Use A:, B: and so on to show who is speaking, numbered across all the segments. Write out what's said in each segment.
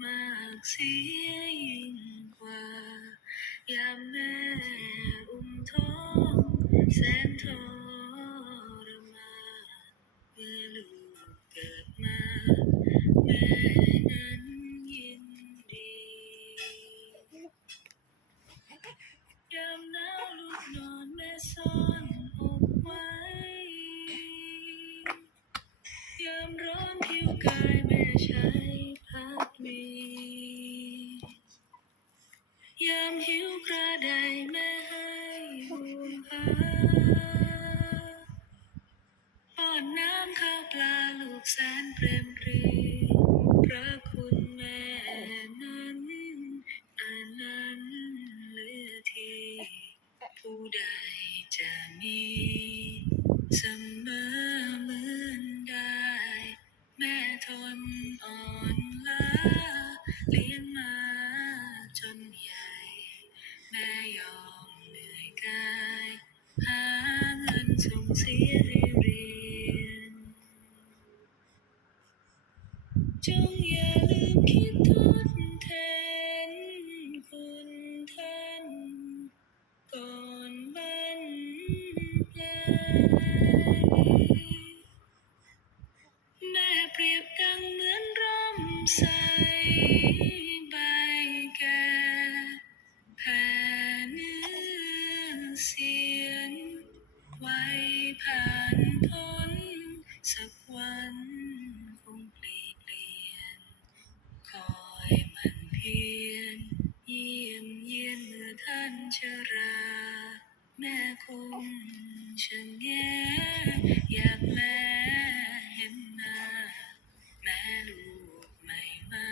A: มากเสียยิ่งกว่า ยามแม่อุ้มท้องแสนทรมานเมื่อลูกเกิดมา แม่นั้นยินดี ยามหนาวลูกนอนแม่ซ่อนอกไว้ ยามร้อนผิวกายแม่ใช้ ป้อนน้ำข้าวปลาลูกแสนเปรมปรีพระคุณแม่นั้นอานันต์เหลือทีผู้ใดจะมีเสมอเหมือนได้ แม่ทนอ่อนล้าเลี้ยงมาจนใหญ่ แม่ยอมเหนื่อยกาย ส่งเสียให้เรียนจงอย่าลืมคิดทดแทนคุณท่านก่อนบรรปลายแม่เปรียบดังเหมือนร่มใส วันคงปลีกเปลี่ยน คอยมันเพียรเยี่ยมเยียนเมื่อท่านชรา แม่คงชะแงอยากแลเห็นหน้าแม่ลูกไม่มา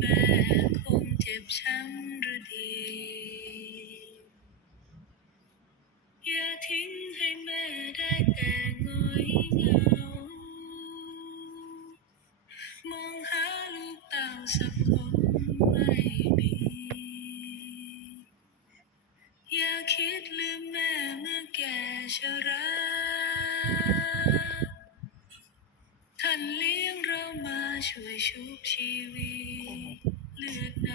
A: แม่คงเจ็บช้ำหรือดี อย่าทิ้งให้แม่ได้ สักคนไม่มีอย่าคิดลืมแม่เมื่อแก่ชราท่านเลี้ยงเรามาช่วยชุบชีวิตเลือดใน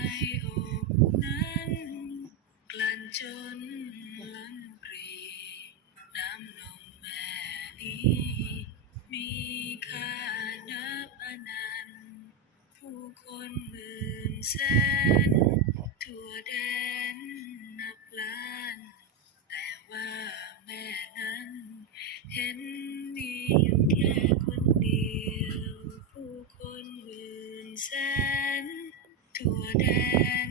A: แสนทั่วแดนนับล้าน แต่ว่าแม่นั้น เห็นมีอยู่แค่คนเดียว ผู้คนหมื่นแสนทั่วแดน